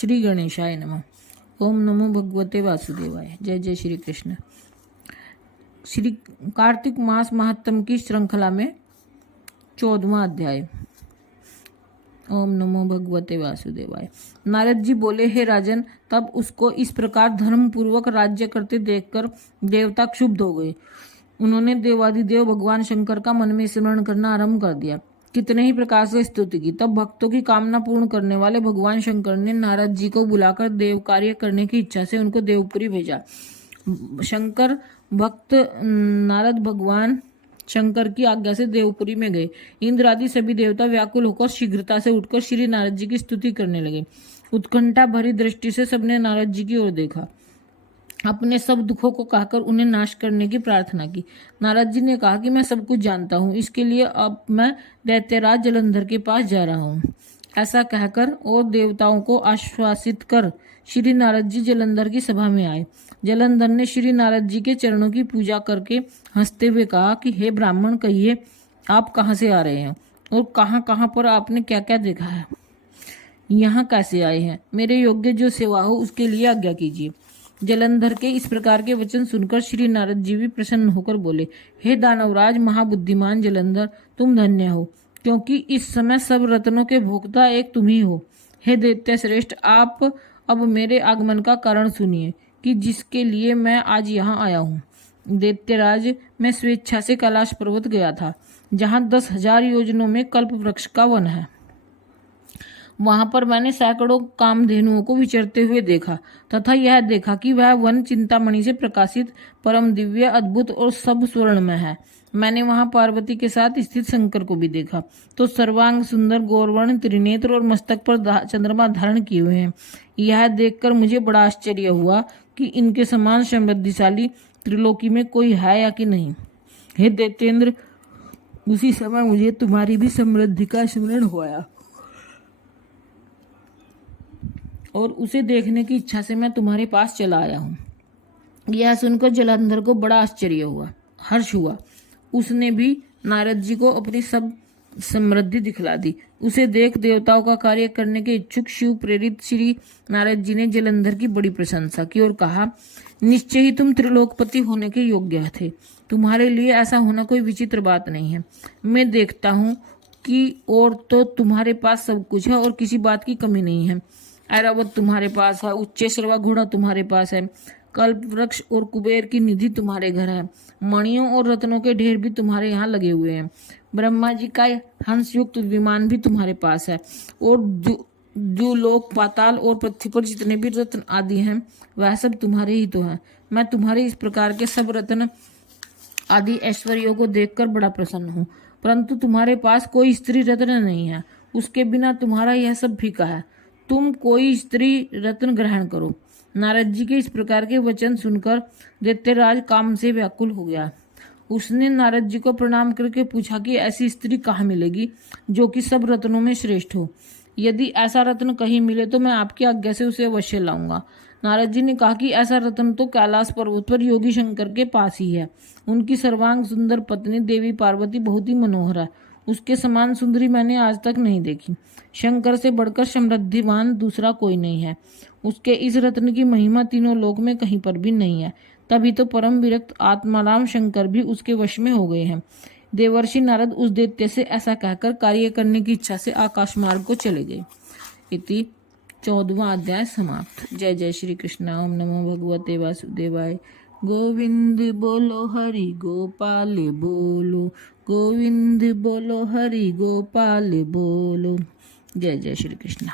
श्री गणेशाय नमः। ओम नमो भगवते वासुदेवाय। जय जय श्री कृष्ण। श्री कार्तिक मास महात्म की श्रृंखला में 14वां अध्याय। ओम नमो भगवते वासुदेवाय। नारद जी बोले, हे राजन, तब उसको इस प्रकार धर्म पूर्वक राज्य करते देखकर देवता क्षुब्ध हो गए। उन्होंने देवादिदेव भगवान शंकर का मन में स्मरण करना आरंभ कर दिया। कितने ही प्रकार से स्तुति की। तब भक्तों की कामना पूर्ण करने वाले भगवान शंकर ने नारद जी को बुलाकर देव कार्य करने की इच्छा से उनको देवपुरी भेजा। शंकर भक्त नारद भगवान शंकर की आज्ञा से देवपुरी में गए। इंद्र आदि सभी देवता व्याकुल होकर शीघ्रता से उठकर श्री नारद जी की स्तुति करने लगे। उत्कंठा भरी दृष्टि से सबने नारद जी की ओर देखा। अपने सब दुखों को कहकर उन्हें नाश करने की प्रार्थना की। नारद जी ने कहा कि मैं सब कुछ जानता हूँ, इसके लिए अब मैं दैत्यराज जलंधर के पास जा रहा हूँ। ऐसा कहकर और देवताओं को आश्वासित कर श्री नारद जी जलंधर की सभा में आए। जलंधर ने श्री नारद जी के चरणों की पूजा करके हंसते हुए कहा कि हे ब्राह्मण, कहिए आप कहाँ से आ रहे हैं और कहाँ कहाँ पर आपने क्या क्या देखा है, यहाँ कैसे आए हैं? मेरे योग्य जो सेवा हो उसके लिए आज्ञा कीजिए। जलंधर के इस प्रकार के वचन सुनकर श्री नारद जी भी प्रसन्न होकर बोले, हे दानवराज महाबुद्धिमान जलंधर, तुम धन्य हो, क्योंकि इस समय सब रत्नों के भोक्ता एक तुम ही हो। हे दैत्य श्रेष्ठ, आप अब मेरे आगमन का कारण सुनिए कि जिसके लिए मैं आज यहाँ आया हूँ। दैत्यराज, मैं स्वेच्छा से कैलाश पर्वत गया था, जहाँ 10,000 योजनों में कल्प वृक्ष का वन है। वहां पर मैंने सैकड़ों कामधेनुओं को विचरते हुए देखा तथा यह देखा कि वह वन चिंतामणि से प्रकाशित परम दिव्य अद्भुत और सब स्वर्ण में है। मैंने वहां पार्वती के साथ स्थित शंकर को भी देखा, तो सर्वांग सुंदर, गौरवर्ण, त्रिनेत्र और मस्तक पर चंद्रमा धारण किए हुए हैं। यह देखकर मुझे बड़ा आश्चर्य हुआ कि इनके समान समृद्धिशाली त्रिलोकी में कोई है या कि नहीं। हे दैत्येंद्र, उसी समय मुझे तुम्हारी भी समृद्धि का स्मरण हुआ और उसे देखने की इच्छा से मैं तुम्हारे पास चला आया हूँ। यह सुनकर जलंधर को बड़ा आश्चर्य हुआ, हर्ष हुआ। उसने भी नारद जी को अपनी सब समृद्धि दिखला दी। उसे देख देवताओं का कार्य करने के इच्छुक शिव प्रेरित श्री नारद जी ने जलंधर की बड़ी प्रशंसा की और कहा, निश्चय ही तुम त्रिलोकपति होने के योग्य थे। तुम्हारे लिए ऐसा होना कोई विचित्र बात नहीं है। मैं देखता हूँ कि और तो तुम्हारे पास सब कुछ है और किसी बात की कमी नहीं है। ऐरावत तुम्हारे पास है, उच्चेश्रवा घोड़ा तुम्हारे पास है, कल्प वृक्ष और कुबेर की निधि तुम्हारे घर है, मणियों और रत्नों के ढेर भी तुम्हारे यहाँ लगे हुए हैं, ब्रह्मा जी का हंस युक्त विमान भी तुम्हारे पास है, और जो लोक पाताल और पृथ्वी पर जितने भी रत्न आदि हैं वह सब तुम्हारे ही तो हैं। मैं तुम्हारे इस प्रकार के सब रत्न आदि ऐश्वर्यों को देखकर बड़ा प्रसन्न हूँ, परंतु तुम्हारे पास कोई स्त्री रत्न नहीं है। उसके बिना तुम्हारा यह सब फीका है। तुम कोई स्त्री रत्न ग्रहण करो। नारद जी के इस प्रकार के वचन सुनकर दैत्यराज काम से व्याकुल हो गया। उसने नारद जी को प्रणाम करके पूछा कि ऐसी स्त्री कहाँ मिलेगी जो कि सब रत्नों में श्रेष्ठ हो। यदि ऐसा रत्न कहीं मिले तो मैं आपकी आज्ञा से उसे अवश्य लाऊंगा। नारद जी ने कहा कि ऐसा रत्न तो कैलाश पर्वत पर योगी शंकर के पास ही है। उनकी सर्वांग सुंदर पत्नी देवी पार्वती बहुत ही मनोहर है। उसके समान सुंदरी मैंने आज तक नहीं देखी। शंकर से बढ़कर समृद्धिवान दूसरा कोई नहीं है। उसके इस रत्न की महिमा तीनों लोक में कहीं पर भी नहीं है। तभी तो परम विरक्त आत्माराम शंकर भी उसके वश में हो गए हैं। देवर्षि नारद उस दैत्य से ऐसा कहकर कार्य करने की इच्छा से आकाश मार्ग को चले गए। इति 14वां अध्याय समाप्त। जय जय श्री कृष्ण। ओम नमो भगवते वासुदेवाय। गोविंद बोलो हरि गोपाल बोलो, गोविंद बोलो हरि गोपाल बोलो। जय जय श्री कृष्ण।